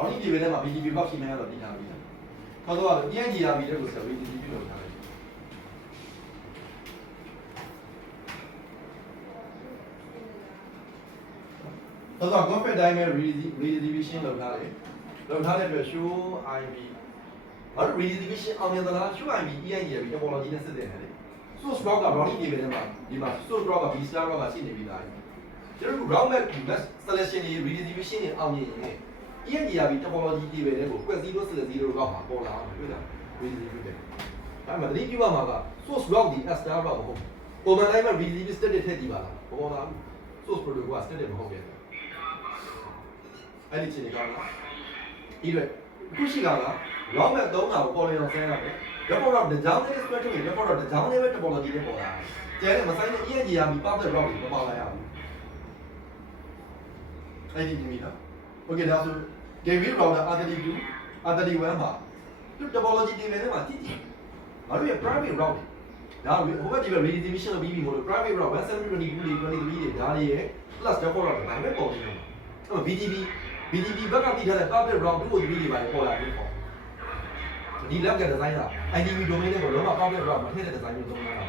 ဘောင်းဒီဒီပဲနဲ့မှာ BGP ပေါက်ရှိနေရတော့တင်ထားပြီခေါ်တော့ ENGRB တဲ့ကိုဆက်ပြီး BGP လုပ်ထားတယ်တော့ config တိုင်းပဲ redistribution လုပ်ထားတယ်လုပ်ထားတဲ့အတွက် show IP ဘာလို့ redistribution အောင်မြင်သလား show IP ENGRB topology နဲ့စစ်တယ်လေ source block က routing table ထဲမှာဒီမှာ source block က B star block ကရှိနေပြီသားကျွန်တော်တို့ route map selection တွေ redistribution တွေအောင်မြင်ရင် ENGRB topology table တွေကို quest 0 select 0လောက်မှာပေါ်လာအောင်တွေ့လား redistribution ဒါမှမဟုတ်ဒီပြပါမှာက source block ဒီ S star block မဟုတ်ပုံမှန်တိုင်းမှာ redistribute static ထည့်ကြည့်ပါလားပေါ်လာဘူး source protocol က static မဟုတ်ရဲ့အဲ့ဒီချင်းတွေကောင်းလားဒီလိုအခုရှိတာက route map သုံးတာကိုပေါ်လျော်ဆန်းရတယ် report တော့တစ်ကြောင်းလေးဆွဲထုတ်ရင် report တော့တစ်ကြောင်းလေးပဲ topology နဲ့ပေါ်လာတယ်ကျန်တဲ့မဆိုင်တဲ့ ENGRB public route တွေမပေါ်လာရဘူးအဲ့ဒီဒီလား okay ဒါဆို gateway router R32 R31 မှာသူ topology တွေနဲ့မှာကြည့်ကြည့်ငါတို့ရဲ့ private route တွေဒါဟိုဘက်ဒီဘက် redistribution လုပ်ပြီးပြီမို့လို့ private route 172 တွေ23တွေဒါတွေရဲ့ plus report တော့ဒါပဲပေါ်နေတယ်အဲ့တော့ BGP ဘက်ကတည်ထားတဲ့ public route 2 3တွေပါလေပေါ်လာပြီပေါ့ဒီလက်က design က IDV domain နဲ့ကိုလုံးဝ public route မထည့်တဲ့ design မျိုးသုံးလာတာ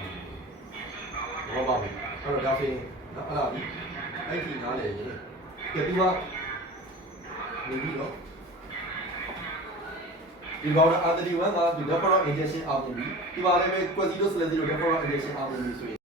ဘောပါဘူးအဲ့တော့ဒါဆိုရင်အဲ့ဒါဒီအဲ့ဒီနားလေရင်ကဲသူကနေပြီးတော့ဒီကောင်က R31 ကဒီ default injection အောင်ပြီဒီပါလည်းပဲ quasi 0/0 default injection အောင်ပြီဆိုရင်